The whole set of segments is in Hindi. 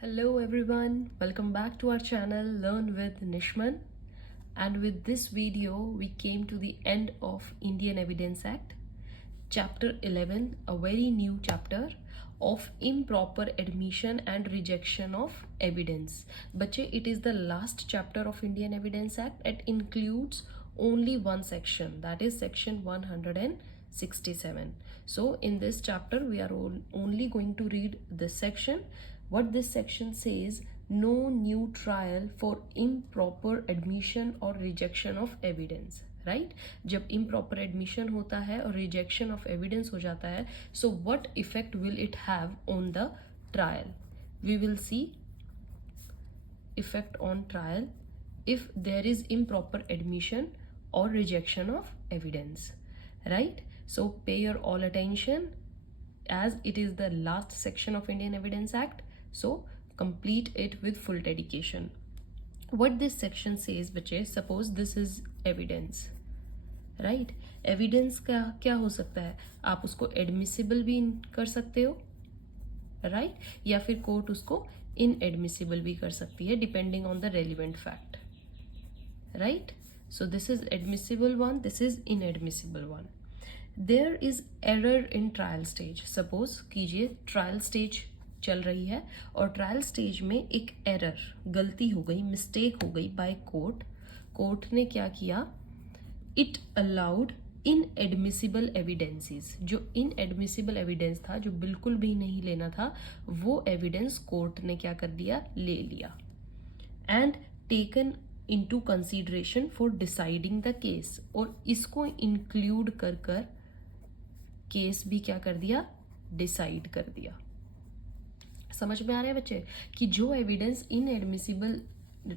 Hello everyone, welcome back to our channel Learn with Nishman. And with this video, we came to the end of Indian Evidence Act, Chapter 11, a very new chapter of improper admission and rejection of evidence. Bache, it is the last chapter of Indian Evidence Act. It includes only one section, that is section 167. So in this chapter, we are only going to read this section. What this section says: no new trial for improper admission or rejection of evidence. Right जब इम्प्रॉपर एडमिशन होता है और रिजेक्शन ऑफ एविडेंस हो जाता है, so what effect will it have on the trial? We will see effect on trial if there is improper admission or rejection of evidence, right? So pay your all attention as it is the last section of Indian Evidence Act, so complete it with full dedication. What this section says, बच्चे, suppose this is evidence, right? Evidence का क्या हो सकता है? आप उसको admissible भी कर सकते हो, right? या फिर कोर्ट उसको inadmissible भी कर सकती है depending on the relevant fact, right? So this is admissible one, this is inadmissible one. There is error in trial stage. Suppose कीजिए trial stage चल रही है और ट्रायल स्टेज में एक एरर, गलती हो गई, मिस्टेक हो गई बाय कोर्ट. कोर्ट ने क्या किया? It allowed inadmissible evidences. जो इनएडमिसिबल एविडेंस था, जो बिल्कुल भी नहीं लेना था, वो एविडेंस कोर्ट ने क्या कर दिया? ले लिया. And taken into consideration for deciding the case. और इसको इंक्लूड कर कर केस भी क्या कर दिया? डिसाइड कर दिया. समझ में आ रहा है बच्चे कि जो एविडेंस इनएडमिसिबल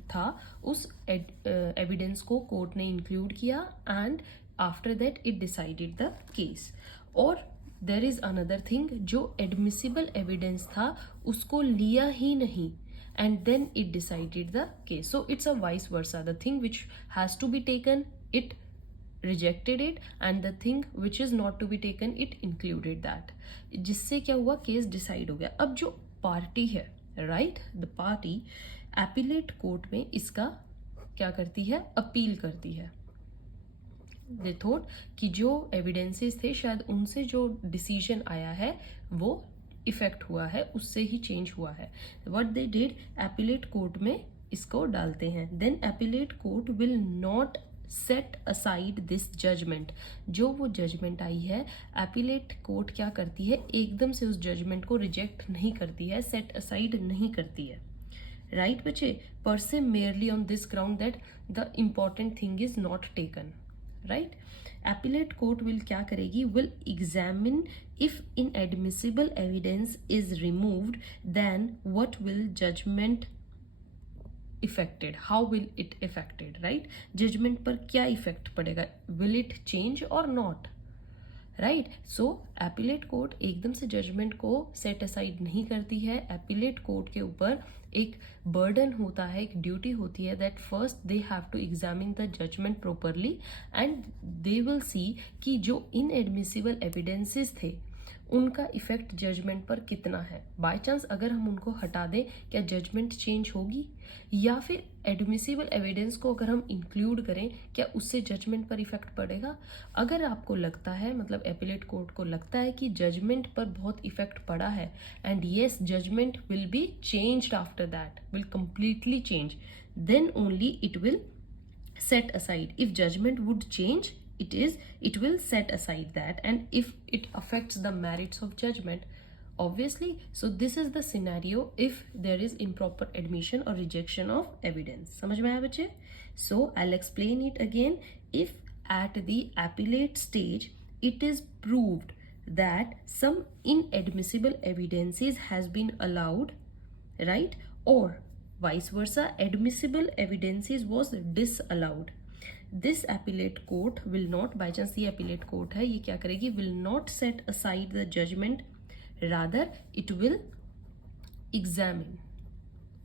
था, उस एविडेंस को कोर्ट ने इंक्लूड किया and after that it decided the case. और देयर इज अनदर थिंग, जो एडमिसिबल एविडेंस था उसको लिया ही नहीं and then it decided the case. So it's a vice versa. The thing which has to be taken, it rejected it, and the thing which is not to be taken, it included that. जिससे क्या हुआ? केस डिसाइड हो गया. अब जो पार्टी है, right, the party appellate court में इसका क्या करती है? अपील करती है. दे थॉट कि जो एविडेंसेस थे, शायद उनसे जो डिसीजन आया है वो इफेक्ट हुआ है, उससे ही चेंज हुआ है. What they did, appellate court में इसको डालते हैं. Then appellate court will not set aside this judgment. जो वो जजमेंट आई है, एपिलेट कोर्ट क्या करती है? एकदम से उस जजमेंट को रिजेक्ट नहीं करती है, सेट असाइड नहीं करती है. राइट बच्चे? पर से merely on this ground that the important thing is not taken, right? Appellate court will क्या करेगी? Will examine if inadmissible evidence is removed, then what will judgment affected? How will it affected, right? Judgment पर क्या effect पड़ेगा? Will it change or not? Right. So appellate court एकदम से जजमेंट को सेट असाइड नहीं करती है. एपिलेट कोर्ट के ऊपर एक बर्डन होता है, एक ड्यूटी होती है that first they have to examine the judgment properly and they will see कि जो इनएडमिसिबल एविडेंसेस थे उनका इफेक्ट जजमेंट पर कितना है. बाय चांस अगर हम उनको हटा दें, क्या जजमेंट चेंज होगी? या फिर एडमिसिबल एविडेंस को अगर हम इंक्लूड करें, क्या उससे जजमेंट पर इफेक्ट पड़ेगा? अगर आपको लगता है, मतलब एपिलेट कोर्ट को लगता है कि जजमेंट पर बहुत इफेक्ट पड़ा है and yes judgment will be changed after that, will completely change, then only it will set aside. If judgment would change, it will set aside that, and if it affects the merits of judgment, obviously. So this is the scenario if there is improper admission or rejection of evidence. समझ में आया बच्चे? So I'll explain it again. If at the appellate stage it is proved that some inadmissible evidences has been allowed, right, or vice versa, admissible evidences was disallowed, this appellate court will not, by chance ये appellate court है, ये क्या करेगी? will not set aside the judgment, rather it will examine.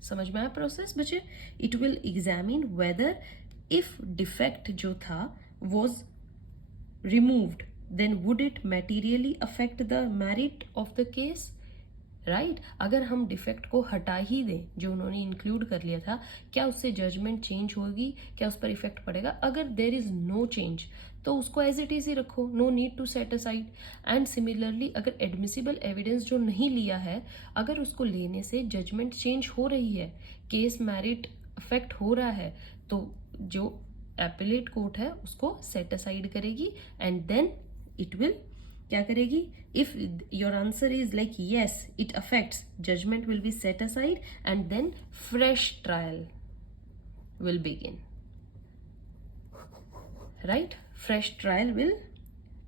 समझ में आया प्रोसेस बच्चे? it will examine whether if defect जो था was removed, then would it materially affect the merit of the case, right अगर हम डिफेक्ट को हटा ही दें जो उन्होंने इंक्लूड कर लिया था, क्या उससे जजमेंट चेंज होगी, क्या उस पर इफेक्ट पड़ेगा? अगर देर इज नो चेंज तो उसको एज इट इज ही रखो, no need to set aside. And similarly अगर एडमिसिबल एविडेंस जो नहीं लिया है, अगर उसको लेने से जजमेंट चेंज हो रही है, केस मेरिट अफेक्ट हो रहा है, तो जो एपिलेट कोर्ट है उसको सेट असाइड करेगी एंड देन इट विल क्या करेगी? If your answer is like yes it affects, judgment will be set aside and then fresh trial will begin, right? Fresh trial will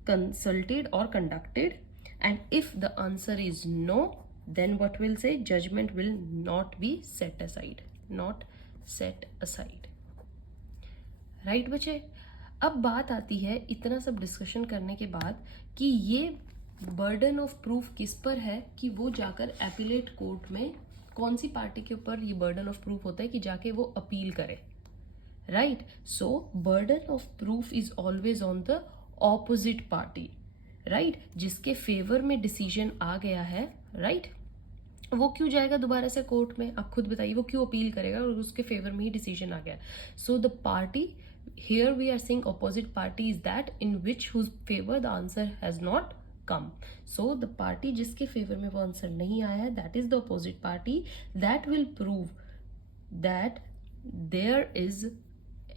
consulted or conducted, and if the answer is no, then what will say? Judgment will not be set aside, not set aside, right बच्चे? अब बात आती है इतना सब डिस्कशन करने के बाद कि ये बर्डन ऑफ प्रूफ किस पर है कि वो जाकर एपिलेट कोर्ट में, कौन सी पार्टी के ऊपर ये बर्डन ऑफ प्रूफ होता है कि जाके वो अपील करे, right? So burden of proof is always on the opposite party, right? जिसके फेवर में डिसीजन आ गया है, राइट? वो क्यों जाएगा दोबारा से कोर्ट में? आप खुद बताइए, वो क्यों अपील करेगा और उसके फेवर में ही डिसीजन आ गया? So the party here we are saying opposite party is that in which whose favor the answer has not come. So the party जिसके फेवर में वो आंसर नहीं आया है, that is the opposite party, that will prove that there is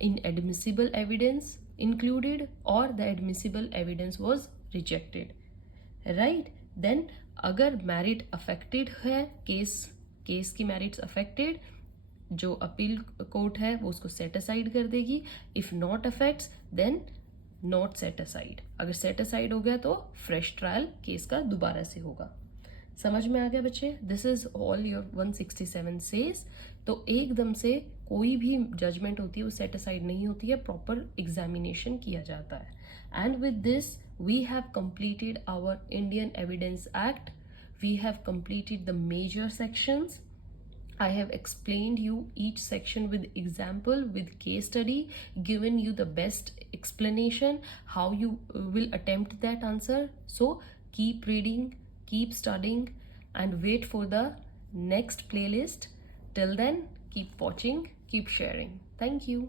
inadmissible evidence included or the admissible evidence was rejected, right? Then अगर merit affected है, केस की merits affected, जो अपील कोर्ट है वो उसको सेट असाइड कर देगी। If not affects then not set aside, अगर सेट असाइड हो गया तो फ्रेश ट्रायल केस का दोबारा से होगा। समझ में आ गया बच्चे? This is all your 167 says. तो एकदम से कोई भी जजमेंट होती है वो सेट असाइड नहीं होती है, प्रॉपर एग्जामिनेशन किया जाता है। And with this we have completed our Indian evidence act, we have completed the major sections. I have explained you each section with example, with case study, given you the best explanation how you will attempt that answer. So keep reading, keep studying, and wait for the next playlist. Till then, keep watching, keep sharing. Thank you.